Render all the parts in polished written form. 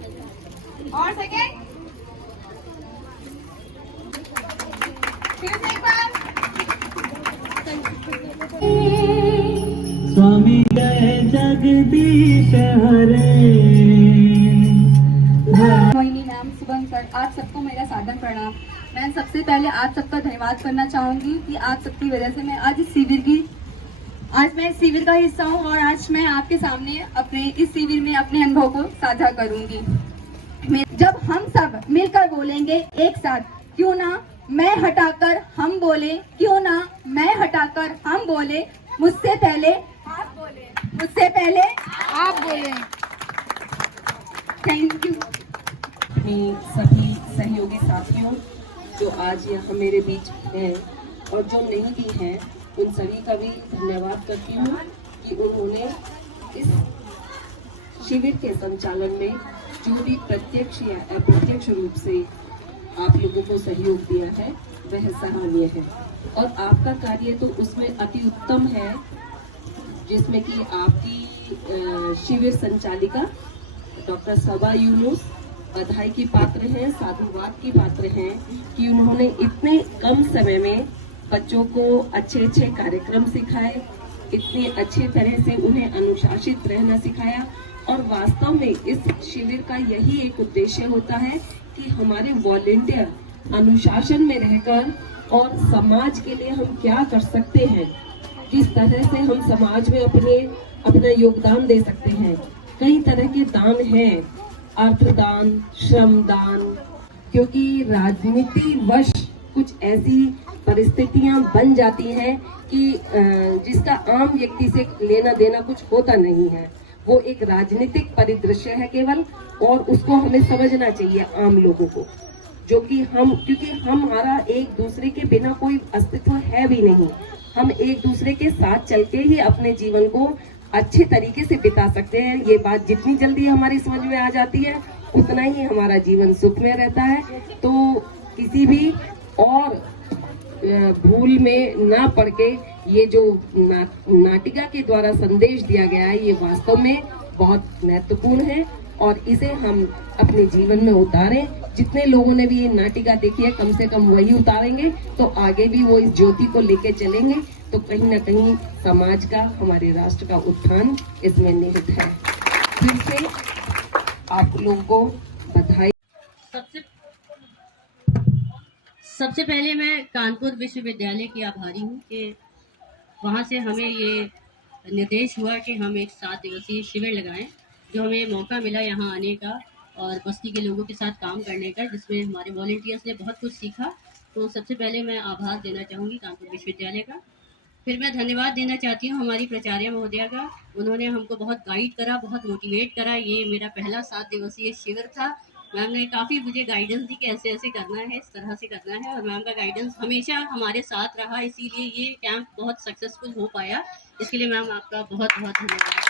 और सेकेंड, फिर से एक बार। स्वामी जय जगदीश हरे। मोहिनी मैम, शुभम सर, आप सबको मेरा सादर प्रणाम। मैं सबसे पहले आप सबका धन्यवाद करना चाहूंगी कि आप सबकी वजह से मैं आज मैं इस शिविर का हिस्सा हूँ और आज मैं आपके सामने अपने इस शिविर में अपने अनुभव को साझा करूंगी। जब हम सब मिलकर बोलेंगे एक साथ, क्यों ना मैं हटाकर हम बोले, क्यों ना मैं हटाकर हम बोले, मुझसे पहले आप बोले, मुझसे पहले आप बोले। Thank you. अपनी सभी सहयोगी साथियों जो आज यहाँ मेरे बीच हैं और जो नहीं भी हैं, उन सभी का भी धन्यवाद करती हूँ कि उन्होंने इस शिविर के संचालन में जो भी प्रत्यक्ष या अप्रत्यक्ष रूप से आप लोगों को सहयोग दिया है वह सराहनीय है। और आपका कार्य तो उसमें अति उत्तम है, जिसमें कि आपकी शिविर संचालिका डॉक्टर सबा यूनुस बधाई की पात्र हैं, साधुवाद की पात्र हैं कि उन्होंने इतने कम समय में बच्चों को अच्छे अच्छे कार्यक्रम सिखाए, इतनी अच्छी तरह से उन्हें अनुशासित रहना सिखाया। और वास्तव में इस शिविर का यही एक उद्देश्य होता है कि हमारे वॉलेंटियर अनुशासन में रहकर और समाज के लिए हम क्या कर सकते हैं, किस तरह से हम समाज में अपना योगदान दे सकते हैं। कई तरह के दान हैं, अर्थदान, श्रमदान, क्योंकि राजनीति वश कुछ ऐसी परिस्थितियां बन जाती हैं कि जिसका आम व्यक्ति से लेना देना कुछ होता नहीं है। वो एक राजनीतिक परिदृश्य है केवल, और उसको हमें समझना चाहिए आम लोगों को, जो कि क्योंकि हमारा एक दूसरे के बिना कोई अस्तित्व है भी नहीं। हम एक दूसरे के साथ चल के ही अपने जीवन को अच्छे तरीके से बिता सकते हैं। ये बात जितनी जल्दी हमारी समझ में आ जाती है उतना ही हमारा जीवन सुख में रहता है। तो किसी भी और भूल में ना पड़ के ये जो नाटिका के द्वारा संदेश दिया गया है, ये वास्तव में बहुत महत्वपूर्ण है और इसे हम अपने जीवन में उतारें। जितने लोगों ने भी ये नाटिका देखी है, कम से कम वही उतारेंगे तो आगे भी वो इस ज्योति को लेके चलेंगे, तो कहीं ना कहीं समाज का, हमारे राष्ट्र का उत्थान इसमें निहित है। फिर से आप लोगों को बधाई। सबसे पहले मैं कानपुर विश्वविद्यालय की आभारी हूँ कि वहाँ से हमें ये निर्देश हुआ कि हम एक 7 दिवसीय शिविर लगाएं, जो हमें मौका मिला यहाँ आने का और बस्ती के लोगों के साथ काम करने का, जिसमें हमारे वॉलंटियर्स ने बहुत कुछ सीखा। तो सबसे पहले मैं आभार देना चाहूँगी कानपुर विश्वविद्यालय का। फिर मैं धन्यवाद देना चाहती हूँ हमारी प्राचार्य महोदया का। उन्होंने हमको बहुत गाइड करा, बहुत मोटिवेट करा। ये मेरा पहला 7 दिवसीय शिविर था। मैम ने काफ़ी मुझे गाइडेंस दी कि ऐसे ऐसे करना है, इस तरह से करना है, और मैम का गाइडेंस हमेशा हमारे साथ रहा, इसीलिए ये कैंप बहुत सक्सेसफुल हो पाया। इसके लिए मैम आपका बहुत बहुत धन्यवाद।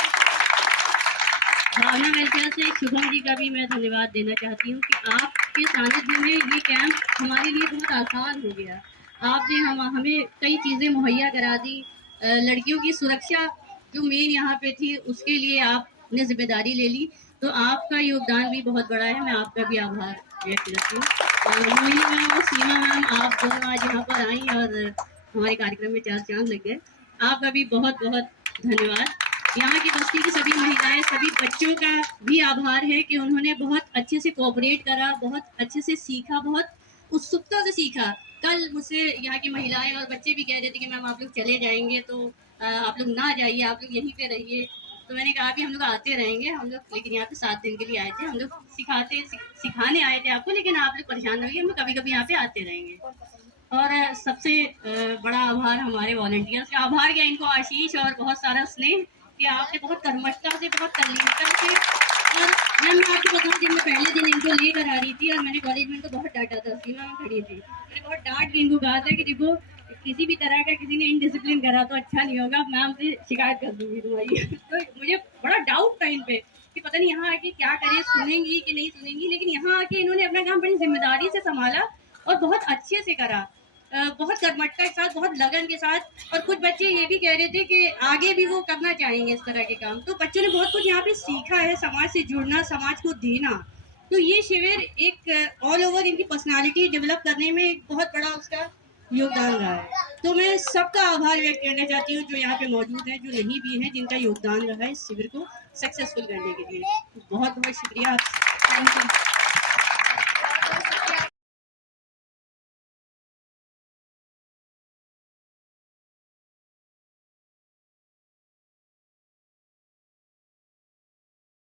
भावना वेलफेयर से शुभम जी का भी मैं धन्यवाद देना चाहती हूँ कि आपके सानिध्य में ये कैंप हमारे लिए बहुत आसान हो गया। आपने हमें कई चीज़ें मुहैया करा दी। लड़कियों की सुरक्षा जो मेन यहाँ पे थी, उसके लिए आपने जिम्मेदारी ले ली, तो आपका योगदान भी बहुत बड़ा है। मैं आपका भी आभार व्यक्त करती हूँ। मोहिनी मैम और सीमा मैम, आप दोनों आज यहाँ पर आई और हमारे कार्यक्रम में 4 चांद लग गए। आपका भी बहुत बहुत धन्यवाद। यहाँ की बस्ती की सभी महिलाएं, सभी बच्चों का भी आभार है कि उन्होंने बहुत अच्छे से कोऑपरेट करा, बहुत अच्छे से सीखा, बहुत उत्सुकता से सीखा। कल मुझसे यहाँ की महिलाएं और बच्चे भी कह रहे थे कि मैम आप लोग चले जाएंगे तो आप लोग ना जाइए, आप लोग यहीं पे रहिए। तो मैंने कहा कि हम लोग आते रहेंगे, हम लोग लेकिन यहाँ पे 7 दिन के लिए आए थे, हम लोग सिखाने आए थे आपको, लेकिन आप लोग परेशान न होइए, हम लोग कभी कभी यहाँ पे आते रहेंगे। और सबसे बड़ा आभार हमारे वॉलंटियर्स का। आभार क्या, इनको आशीष और बहुत सारा स्नेह कि आपने बहुत कर्मठता से, बहुत तल्लीनता से, और मैं आपको बताऊँ जब मैं पहले दिन इनको लेकर आ रही थी और मैंने कॉलेज में इनको बहुत डांटा था, सीमा में खड़ी थी, मैंने बहुत डांट के इनको कहा था कि देखो किसी भी तरह का किसी ने इनडिसिप्लिन करा तो अच्छा नहीं होगा, मैम से शिकायत कर दूंगी तुम्हारी। तो मुझे बड़ा डाउट था इन पे कि पता नहीं यहाँ आके क्या करें, सुनेंगी कि नहीं सुनेंगी, लेकिन यहाँ आके इन्होंने अपना काम बड़ी जिम्मेदारी से संभाला और बहुत अच्छे से करा, बहुत कर्मठता के साथ, बहुत लगन के साथ। और कुछ बच्चे ये भी कह रहे थे कि आगे भी वो करना चाहेंगे इस तरह के काम। तो बच्चों ने बहुत कुछ यहाँ पे सीखा है, समाज से जुड़ना, समाज को देना। तो ये शिविर एक ऑल ओवर इनकी पर्सनालिटी डेवलप करने में एक बहुत बड़ा उसका योगदान रहा है। तो मैं सबका आभार व्यक्त करना चाहती हूँ जो यहाँ पे मौजूद हैं, जो नहीं भी हैं, जिनका योगदान रहा है इस शिविर को सक्सेसफुल करने के लिए। बहुत बहुत शुक्रिया। Thank you.